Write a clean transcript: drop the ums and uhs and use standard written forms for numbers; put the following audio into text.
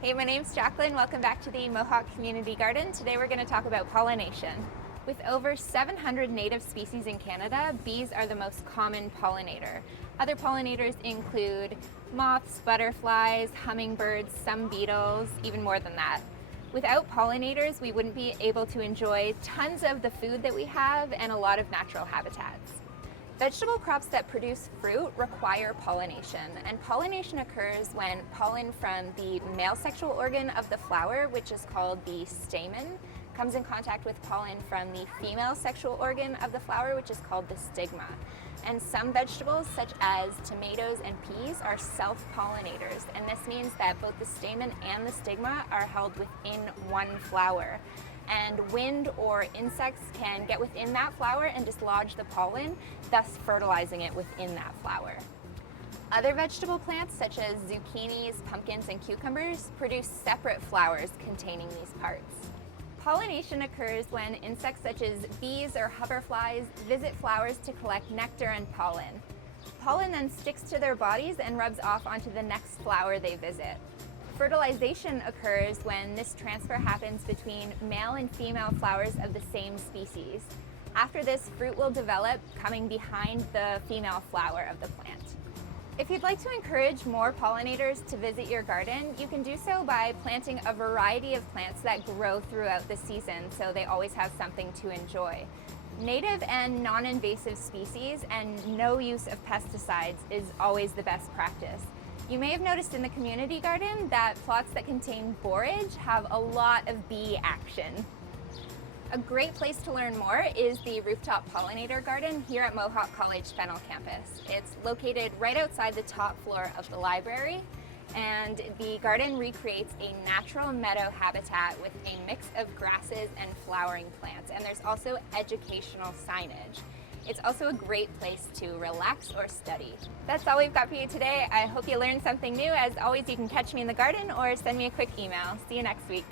Hey, my name's Jacqueline. Welcome back to the Mohawk Community Garden. Today we're going to talk about pollination. With over 700 native species in Canada, bees are the most common pollinator. Other pollinators include moths, butterflies, hummingbirds, some beetles, even more than that. Without pollinators, we wouldn't be able to enjoy tons of the food that we have and a lot of natural habitats. Vegetable crops that produce fruit require pollination, and pollination occurs when pollen from the male sexual organ of the flower, which is called the stamen, comes in contact with pollen from the female sexual organ of the flower, which is called the stigma. And some vegetables, such as tomatoes and peas, are self-pollinators, and this means that both the stamen and the stigma are held within one flower. And wind or insects can get within that flower and dislodge the pollen, thus fertilizing it within that flower. Other vegetable plants, such as zucchinis, pumpkins, and cucumbers, produce separate flowers containing these parts. Pollination occurs when insects such as bees or hoverflies visit flowers to collect nectar and pollen. Pollen then sticks to their bodies and rubs off onto the next flower they visit. Fertilization occurs when this transfer happens between male and female flowers of the same species. After this, fruit will develop coming behind the female flower of the plant. If you'd like to encourage more pollinators to visit your garden, you can do so by planting a variety of plants that grow throughout the season, so they always have something to enjoy. Native and non-invasive species and no use of pesticides is always the best practice. You may have noticed in the community garden that plots that contain borage have a lot of bee action. A great place to learn more is the rooftop pollinator garden here at Mohawk College Fennell campus. It's located right outside the top floor of the library, and the garden recreates a natural meadow habitat with a mix of grasses and flowering plants, and there's also educational signage. It's also a great place to relax or study. That's all we've got for you today. I hope you learned something new. As always, you can catch me in the garden or send me a quick email. See you next week.